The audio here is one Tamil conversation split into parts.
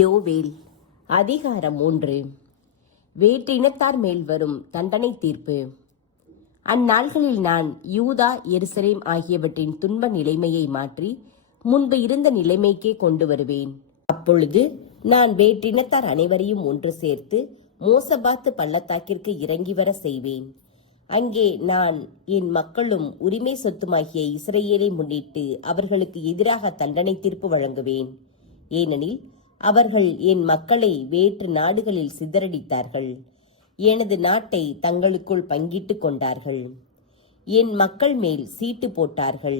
யோவேல் அதிகாரம் 3. வேற்றினத்தார் மேல் வரும் தண்டனை தீர்ப்பு. அந்நாள்களில் நான் யூதா எருசலேம் ஆகியவற்றின் துன்ப நிலைமையை மாற்றி முன்பு இருந்த நிலைமைக்கே கொண்டு வருவேன். அப்பொழுது நான் வேற்றினத்தார் அனைவரையும் ஒன்று சேர்த்து மோசபாத்து பள்ளத்தாக்கிற்கு இறங்கி வர செய்வேன். அங்கே நான் என் மக்களும் உரிமை சொத்துமாகிய இஸ்ரவேலை முன்னிட்டு அவர்களுக்கு எதிராக தண்டனை தீர்ப்பு வழங்குவேன். ஏனெனில் அவர்கள் என் மக்களை வேற்று நாடுகளில் சிதறடித்தார்கள், எனது நாட்டை தங்களுக்குள் பங்கிட்டு கொண்டார்கள். என் மக்கள் மேல் சீட்டு போட்டார்கள்.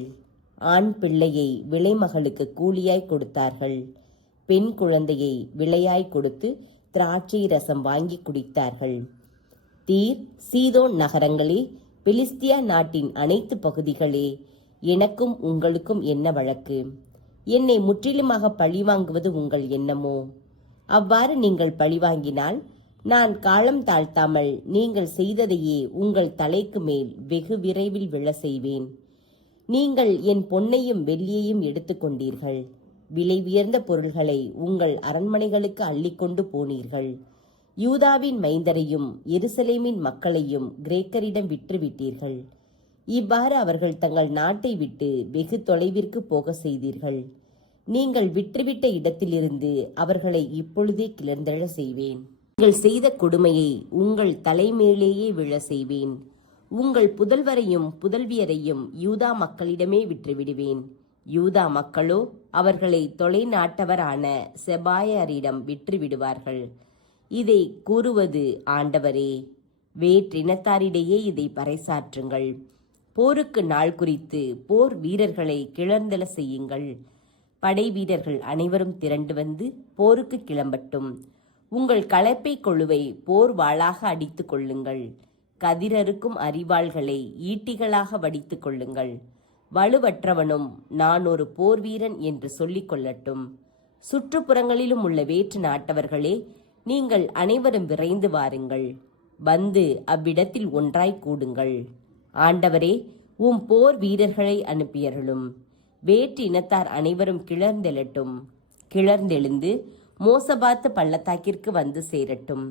ஆண் பிள்ளையை விலைமகளுக்கு கூலியாய் கொடுத்தார்கள். பெண் குழந்தையை விலையாய் கொடுத்து திராட்சை ரசம் வாங்கி குடித்தார்கள். தீர் சீதோன் நகரங்களே, பெலிஸ்தியா நாட்டின் அனைத்து பகுதிகளே, எனக்கும் உங்களுக்கும் என்ன வழக்கு? என்னை முற்றிலுமாக பழிவாங்குவது உங்கள் எண்ணமோ? அவ்வாறு நீங்கள் பழிவாங்கினால் நான் காலம் தாழ்த்தாமல் நீங்கள் செய்ததையே உங்கள் தலைக்கு மேல் வெகு விரைவில் விழ செய்வேன். நீங்கள் என் பொன்னையும் வெள்ளியையும் எடுத்துக்கொண்டீர்கள். விலை உயர்ந்த பொருள்களை உங்கள் அரண்மனைகளுக்கு அள்ளிக்கொண்டு போனீர்கள். யூதாவின் மைந்தரையும் எருசலேமின் மக்களையும் கிரேக்கரிடம் விற்றுவிட்டீர்கள். இவ்வாறு அவர்கள் தங்கள் நாட்டை விட்டு வெகு தொலைவிற்கு போக செய்தீர்கள். நீங்கள் விற்றுவிட்ட இடத்திலிருந்து அவர்களை இப்பொழுதே கிளர்ந்தெழ செய்வேன். நீங்கள் செய்த கொடுமையை உங்கள் தலைமேலேயே விழ செய்வேன். உங்கள் புதல்வரையும் புதல்வியரையும் யூதா மக்களிடமே விற்றுவிடுவேன். யூதா மக்களோ அவர்களை தொலைநாட்டவரான செபாயரிடம் விற்றுவிடுவார்கள். இதை கூறுவது ஆண்டவரே. வேற்றினத்தாரிடையே இதை பறைசாற்றுங்கள். போருக்கு நாள் குறித்து போர் வீரர்களை கிளர்ந்தெழ செய்யுங்கள். படை வீரர்கள் அனைவரும் திரண்டு வந்து போருக்கு கிளம்பட்டும். உங்கள் கலப்பை கொழுவை போர் வாளாக அடித்து கொள்ளுங்கள். கதிரறுக்கும் அரிவாள்களை ஈட்டிகளாக வடித்து கொள்ளுங்கள். வலுவற்றவனும் நான் ஒரு போர் வீரன் என்று சொல்லிக் கொள்ளட்டும். சுற்றுப்புறங்களிலும் உள்ள வேற்று நாட்டவர்களே, நீங்கள் அனைவரும் விரைந்து வாருங்கள். வந்து அவ்விடத்தில் ஒன்றாய் கூடுங்கள். ஆண்டவரே, உம் போர் வீரர்களை அனுப்பியருளும். வேற்று இனத்தார் அனைவரும் கிளர்ந்தெழட்டும். கிளர்ந்தெழுந்து மோசபாத்து பள்ளத்தாக்கிற்கு வந்து சேரட்டும்.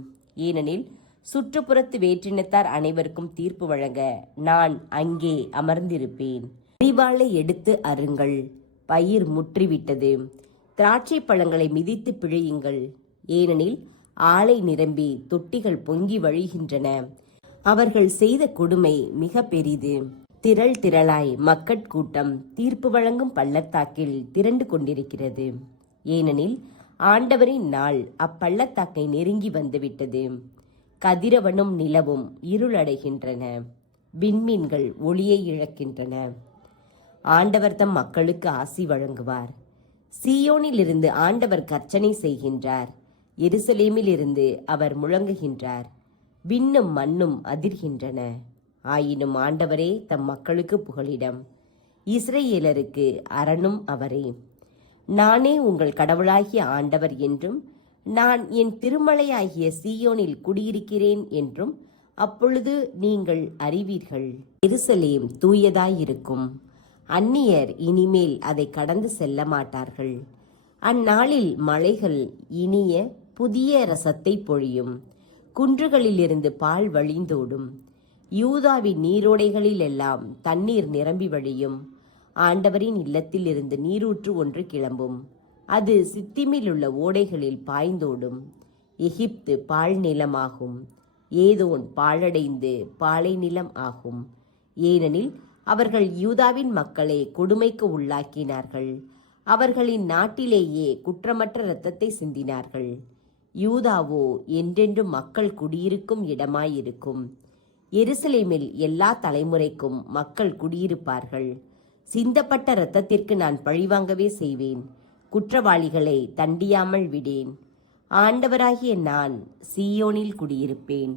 ஏனெனில் சுற்றுப்புறத்து வேற்றினத்தார் அனைவருக்கும் தீர்ப்பு வழங்க நான் அங்கே அமர்ந்திருப்பேன். அரிவாளை எடுத்து அருங்கள். பயிர் முற்றிவிட்டது. திராட்சை பழங்களை மிதித்து பிழையுங்கள். ஏனெனில் ஆலை நிரம்பி தொட்டிகள் பொங்கி வழிகின்றன. அவர்கள் செய்த கொடுமை மிக பெரிது. திரள் திரளாய் மக்கட்கூட்டம் தீர்ப்பு வழங்கும் பள்ளத்தாக்கில் திரண்டு கொண்டிருக்கிறது. ஏனெனில் ஆண்டவரின் நாள் அப்பள்ளத்தாக்கை நெருங்கி வந்துவிட்டது. கதிரவனும் நிலவும் இருளடைகின்றன. விண்மீன்கள் ஒளியை இழக்கின்றன. ஆண்டவர் தம் மக்களுக்கு ஆசி வழங்குவார். சீயோனில் இருந்து ஆண்டவர் கர்ச்சனை செய்கின்றார். எருசலேமில் இருந்து அவர் முழங்குகின்றார். விண்ணும் மண்ணும் அதிர்கின்றன. ஆயினும் ஆண்டவரே தம் மக்களுக்கு புகலிடம், இஸ்ரவேலருக்கு அரணும் அவரே. நானே உங்கள் கடவுளாகிய ஆண்டவர் என்றும் நான் என் திருமலையாகிய சீயோனில் குடியிருக்கிறேன் என்றும் அப்பொழுது நீங்கள் அறிவீர்கள். எருசலேம் தூயதாயிருக்கும். அந்நியர் இனிமேல் அதை கடந்து செல்ல மாட்டார்கள். அந்நாளில் மலைகள் இனிய புதிய ரசத்தை பொழியும். குன்றுகளிலிருந்து பால் வழிந்தோடும். யூதாவின் நீரோடைகளில் எல்லாம் தண்ணீர் நிரம்பி வழியும். ஆண்டவரின் இல்லத்தில் இருந்து நீரூற்று ஒன்று கிளம்பும். அது சித்திமில் உள்ள ஓடைகளில் பாய்ந்தோடும். எகிப்து பால் நிலமாகும். ஏதோன் பாழடைந்து பாலை நிலம் ஆகும். ஏனெனில் அவர்கள் யூதாவின் மக்களை கொடுமைக்கு உள்ளாக்கினார்கள். அவர்களின் நாட்டிலேயே குற்றமற்ற இரத்தத்தை சிந்தினார்கள். யூதாவோ என்றென்றும் மக்கள் குடியிருக்கும் இடமாயிருக்கும். எருசலேமில் எல்லா தலைமுறைக்கும் மக்கள் குடியிருப்பார்கள். சிந்தப்பட்ட இரத்தத்திற்கு நான் பழிவாங்கவே செய்வேன். குற்றவாளிகளை தண்டியாமல் விடேன். ஆண்டவராகிய நான் சீயோனில் குடியிருப்பேன்.